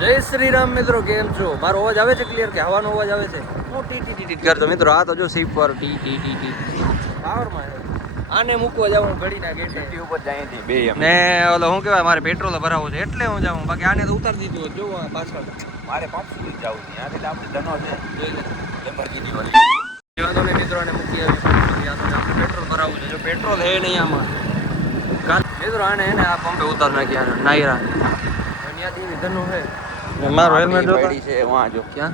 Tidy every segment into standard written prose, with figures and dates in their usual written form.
જય શ્રી રામ મિત્રો, કેમ છો? મારો અવાજ આવે છે ક્લિયર કે હવાનો અવાજ આવે છે? હું ટી ટી ટી ટી કરતો મિત્રો. આ તો જો સીપ પર ટી ટી ટી ટી પાવરમાં આને મૂકવા જાઉં ઘડીના ગેટે ઉપર જાય છે બે ને ઓલો શું કહેવાય, મારે પેટ્રોલ ભરાવવું છે એટલે હું જાઉં. બાકી આને તો ઉતારી દીધું હોત. જો પાછળ મારે પંપ સુધી જવું છે. ત્યાંથી આપણે ધનો છે જોઈ લે લેમ્બોર્ગિની વાળી વાંધો નહીં મિત્રોને મૂકી આવી. આપણે પેટ્રોલ ભરાવવું છે. જો પેટ્રોલ હે નહીં આમાં મિત્રો, આને હે ને આ પંપે ઉતાર નાખ્યા નાયરા ત્યાંથી ધનો હે. મારો હેલ્મેટ પડી છે વહાં જો ક્યાં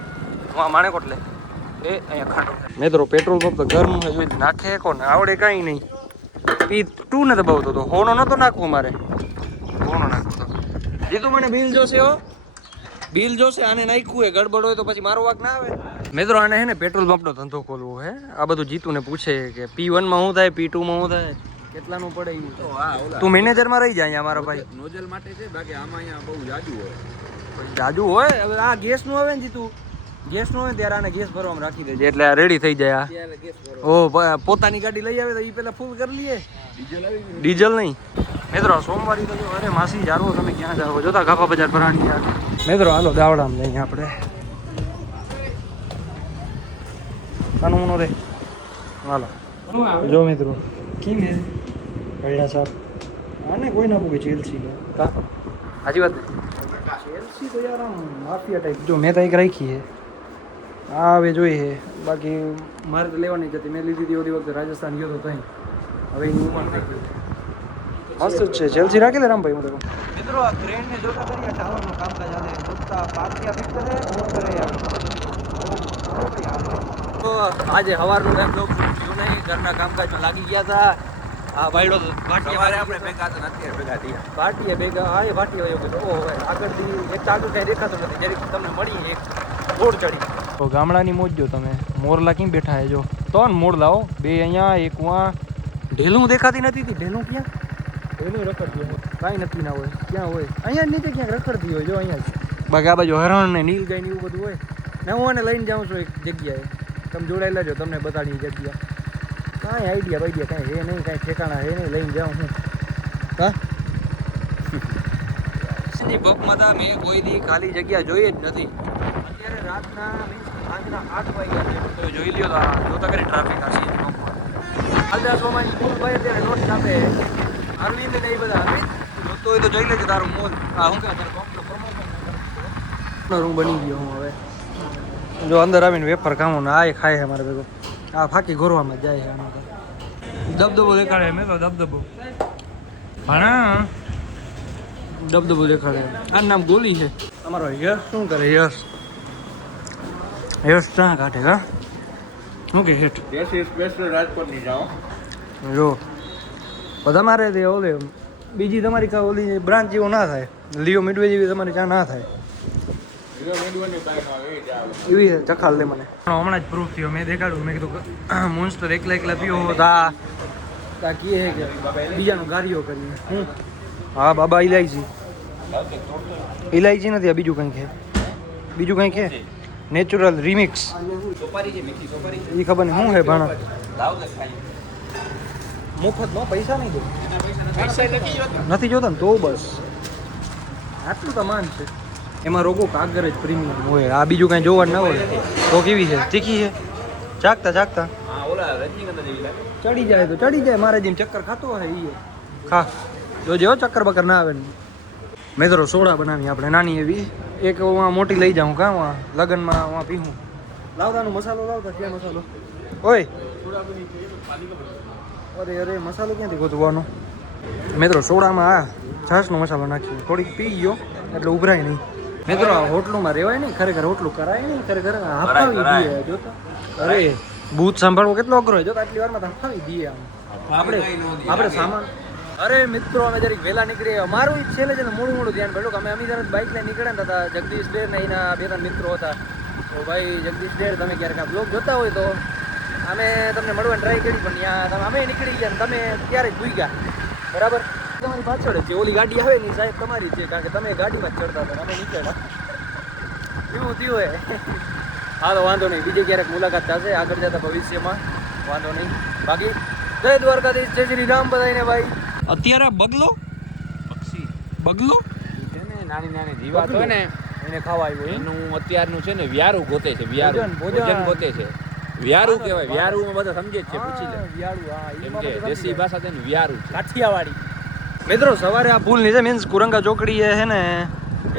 વહાં માણેકોટલે એ અહીંયા ખાંડો. મિત્રો પેટ્રોલ પંપ તો ગરમ છે, જોઈ નાખે કોને આવડે કાંઈ નહીં. પી તું ને દબાવતો તો હોનો નતો નાખવો મારે, હોનો નાખવો તો જીતું. મને બિલ જોશે હો, બિલ જોશે. આને નાખ્યું હે ગડબડ હોય તો પછી મારો વાક ના આવે. મિત્રો આને હે ને પેટ્રોલ પંપનો ધંધો ખોલવો હે. આ બધું જીતું ને પૂછે કે P1 માં શું થાય, P2 માં શું થાય, કેટલાનું પડે એવું. તો હા તું મેનેજરમાં રહી જાય અહીંયા મારા ભાઈ. નોઝલ માટે છે, બાકી આમાં અહીંયા બહુ જાજુ હોય. જાજુ હોય. હવે આ ગેસ નું આવે ને જીતું, ગેસ નું હોય ત્યારે આને ગેસ ભરવામાં રાખી દેજે એટલે આ રેડી થઈ જાય. ઓ પોતાની ગાડી લઈ આવે તો એ પેલા ફૂલ કરી લઈએ. ડીઝલ નહીં મિત્રો. સોમવારી તો જો અરે માસી જારવો તમે ક્યાં જાવ? જોતા ગાફા બજાર ભરાણી યાર મિત્રો. હાલો દાવડામાં જઈએ આપણે. કાનૂનો રે હાલો જો મિત્રો કેમ હે કઈડા સાહેબ. આને કોઈ ના પૂછે ચેલ્સી કા હાજી વાત. ચેલ્સી તો યાર આમ માફિયા ટાઈપ. જો મેં તો એક રાખી છે આ હવે જોઈ છે. બાકી મારે તો લેવાની જ હતી. મેં લીધી હતી ઓલી વખતે રાજસ્થાન ગયો તો ત્યાં. હવે એની ઉંમર થઈ ગઈ. મસ્ત જ છે ચેલ્સી. રાખી લે રામભાઈ. હું તો મિત્રો આ ક્રેનને જોતા કરીએ ટાવરનું કામકાજ હાલે. જોતા પાટિયા ફિટ કરે ઓન કરે યાર. તો આજે સવારનું કામ જો નહીં ઘરના કામકાજમાં લાગી ગયા હતા. હા ભાઈડો તો ભાટીએ આપણે ભેગા તો નથી ભેગા થયા. ભાટીએ ભેગા હા એ ભાટીએ વયો ગયો. ઓહો આગળથી એક આગળ કાંઈ દેખાતો નથી. જરીક તમને મળી એક રોડ ચડી તો ગામડાની મોજ જો તમે. મોરલા કેમ બેઠા હે જો તો ને મોરલા હો બે અહીંયા એક વાં. ઢેલું દેખાતી નથી. ઢેલું ક્યાં? ઢેલું રખડતી હોય કાંઈ નથી ના હોય. ક્યાં હોય? અહીંયા નીચે ક્યાંક રખડતી હોય જો અહીંયા જ. બાકી આ બાજુ હરણ ને નીલગાય ને એવું બધું હોય ને. હું આને લઈને જાઉં છું એક જગ્યાએ. તમે જોડાયેલા છો, તમને બતાડી જગ્યા. કાંઈ આઈડિયા બાઈડિયા કાંઈ હે નહીં, કાંઈ ઠેકાણા હે નહીં. લઈને જાઉં હું હા બપમાં મેં કોઈ દી ખાલી જગ્યા જોઈ જ નથી. અત્યારે રાતના સાંજના 8 વાગ્યા છે તો જોઈ લ્યો તો જોતા કરી ટ્રાફિક હશે. આજે સોમાની પુલ ભાઈ અત્યારે નોટ છાપે અરવિંદ ને એ બધા જોતો હોય તો જોઈ લેજો તારું મોલ. હા હું કે હું બની ગયો હું હવે. જો અંદર આવીને વેફર ખાવું ને આ એ ખાય છે મારે ભેગો. આ ફાકી ઘોરવામાં જાય છે આમાં તો. દબદબો દેખાડે મેં તો દબદબો ભણા દબદબો દેખાડે. આ નામ ગોલી છે. અમારો યશ શું કરે? યશ ચા કાઢે હા શું કે હેઠ સ્પેશિયલ રાજકોટની જાઓ જો તમારે તે ઓલે બીજી તમારી કા ઓલી બ્રાન્ચ જેવો ના થાય. લિયો મિડવે જેવી તમારી ચા ના થાય. એવી ચખાલ લે મને. હમણાં જ પ્રૂફ થયો. મેં દેખાડ્યું. મેં કીધું મોન્સ્ટર એકલા પીવો તા કીએ કે બીજાનું ગારીઓ કરીને હું. હા બાબા ઇલાયચી નથી. આ બીજું કંઈક છે. બીજું કંઈક છે નેચરલ રિમિક્સ. એ ખબર નહીં શું છે ભાણા. મુફત નો પૈસા નહીં દો. નથી જોતા ને તો બસ આટલું તો માન છે. એમાં રોગો કાગર જ પ્રીમિયમ હોય. આ બીજું કાંઈ જોવાનું ના હોય. તો કેવી છે? તીખી છે. ચાકતા ચડી જાય તો ચડી જાય. મારે જેમ ચક્કર ખાતો હોય એ ખા જોજે હો ચક્કર બક્કર ના આવે. મિત્રો સોડા બનાવી આપણે નાની એવી. એક હું મોટી લઈ જાઉં કાં વાં લગ્નમાં વાં પીવું. લાવતાનો મસાલો લાવતા. ક્યાં મસાલો? ઓય અરે મસાલો ક્યાંથી ગોતવાનો? મિત્રો સોડામાં આ છાશનો મસાલો નાખ્યો. થોડીક પી ગયો એટલે ઉભરાય નહીં. મિત્રો હોટલોમાં રહેવાય નહીં. ખરેખર હોટલું કરાય નહીં. ખરેખર હફાવી દઈએ જોતા. અરે ભૂત સાંભળવો કેટલો અઘરો હોય. જોતા આટલી વારમાં તો હફાવી દઈએ આપણે સામાન. અરે મિત્રો અમે જરીક વહેલા નીકળીએ. અમારું છેલ્લે છે ને મોડું ધ્યાન પડ્યું કે અમે જ્યારે બાઇક લઈને નીકળ્યા હતા. જગદીશ ડેર ને એના 2-3 મિત્રો હતા. તો ભાઈ જગદીશ ડેર તમે ક્યારેક આ બ્લોગ જોતા હોય તો અમે તમને મળવાની ટ્રાય કરી પણ ત્યાં અમે નીકળી ગયા. તમે ત્યારે જ ભૂઈ ગયા બરાબર. તમારી પાછળ જ છે ઓલી ગાડી આવે ને સાહેબ તમારી છે. કારણ કે તમે ગાડીમાં જ ચડતા હતા અમે નીકળ્યા એવું થયું હોય. હા તો વાંધો નહીં. બીજી ક્યારેક મુલાકાત થશે આગળ જતા ભવિષ્યમાં. વાંધો નહીં. બાકી જય દ્વારકાધીશ. જય શ્રી રામ બધાને ભાઈ. અત્યારે બગલો પક્ષી બગલો નાની નાની જીવાત હોય ને એને ખાવા આવ્યો એનું અત્યારનું છે ને વ્યારું ગોતે છે, વ્યારું ભોજન, ભોજન. ભોજન ગોતે છે. વ્યારું કહેવાય, વ્યારુંમાં બધા સમજે જ છે, પૂછી લે. વ્યાળું, હા, એમ એમાં કે બધું દેશી સમજી ભાષા તેનું વ્યારું છે. જાય. કાઠિયાવાડી. મિત્રો સવારે આ પુલ નીચે મીન્સ કુરંગા ચોકડી છે ને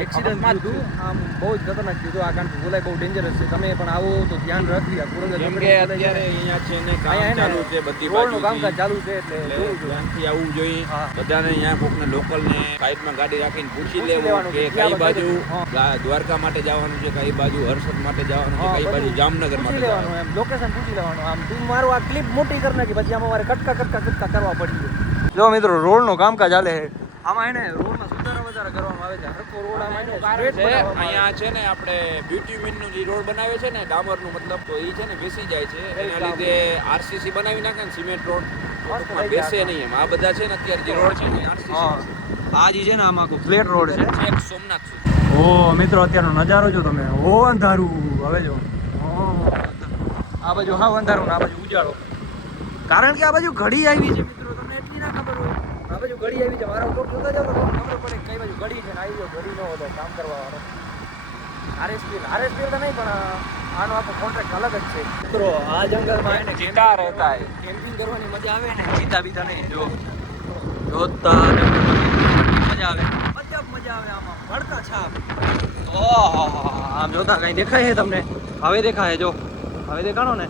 એક્સિડન્ટ થયું હતું. આમ બહુ જ ખતરનાક થયું હતું. આ કારણ કે બોલાય બહુ ડેન્જરસ છે. તમે પણ આવો તો ધ્યાન રાખી આ કુરંગા કેમ ચોકડી કે બોલાય છે. અત્યારે અહીંયા છે ને કામ અહીંયા ચાલુ છે બધી રોડનું બાજુથી. કામકાજ ચાલુ છે એટલે એટલે જોવું જોઈએ. ધ્યાનથી આવવું જોઈએ. હા. બધાને અહીંયા કોકને લોકલને સાઈડમાં ગાડી રાખીને પૂછી પૂછી લેવું લેવાનું કે કે કઈ ક્યાં બાજુ હા. દ્વારકા માટે જવાનું છે, કઈ બાજુ હર્ષદ માટે જવાનું છે, હા, કઈ બાજુ બધું જામનગર પૂછી માટે લેવાનું જવાનું. એમ લોકેશન પૂછી લેવાનું. આમ તું મારું આ ક્લિપ મોટી કરી નાખી પછી આમાં મારે કટકા કરવા પડી. જો મિત્રો રોડનું કામકાજ ચાલે છે. આમાં એને રોડમાં સુધારા વધારા કરવામાં આવે છે. હરખો રોડ આમાં એને straight છે બનાવવામાં આવે અહીંયા છે ને આપણે બ્યુટીમિનનું જે રોડ બનાવે છે ને ડામરનું મતલબ તો એ છે ને બેસી જાય છે એના લીધે આરસીસી બનાવી નાખે ને સિમેન્ટ રોડ ટૂંકમાં બેસે નહીં એમ. આ બધા છે ને અત્યારે જે રોડ છે ને હા. આ જે છે ને આમાં કોઈ ફ્લેટ રોડ છે. છેક સોમનાથ સુધી. ઓ મિત્રો અત્યારનો નજારો જો તમે. ઓ અંધારું હવે જો. આ બાજુ હા અંધારું ને આ બાજુ ઉજાળો. કારણ કે આ બાજુ ઘડી આવી છે મિત્રો, તમને એટલી ના ખબર હોય. આ બાજુ ઘડી આવી છે. મારા ઉપર જોતા જાવ તો ખબર પડે કઈ બાજુ ઘડી છે ને આવી જો ઘડી ન હોય કામ કરવા વાળો. આરએસપી તો નહીં પણ આનો આખો કોન્ટ્રાક્ટ અલગ જ છે. મિત્રો આ જંગલમાં એને ચિતા રહેતા હે. કેમ્પિંગ કરવાની મજા આવે ને. ચીતા બીતા નહીં જો જોતા ને મજા આવે. મજા આવે આમાં ભડકા છાપ. ઓહો આમ જોતા કઈ દેખાય છે તમને? હવે દેખાય જો. હવે દેખાણો ને.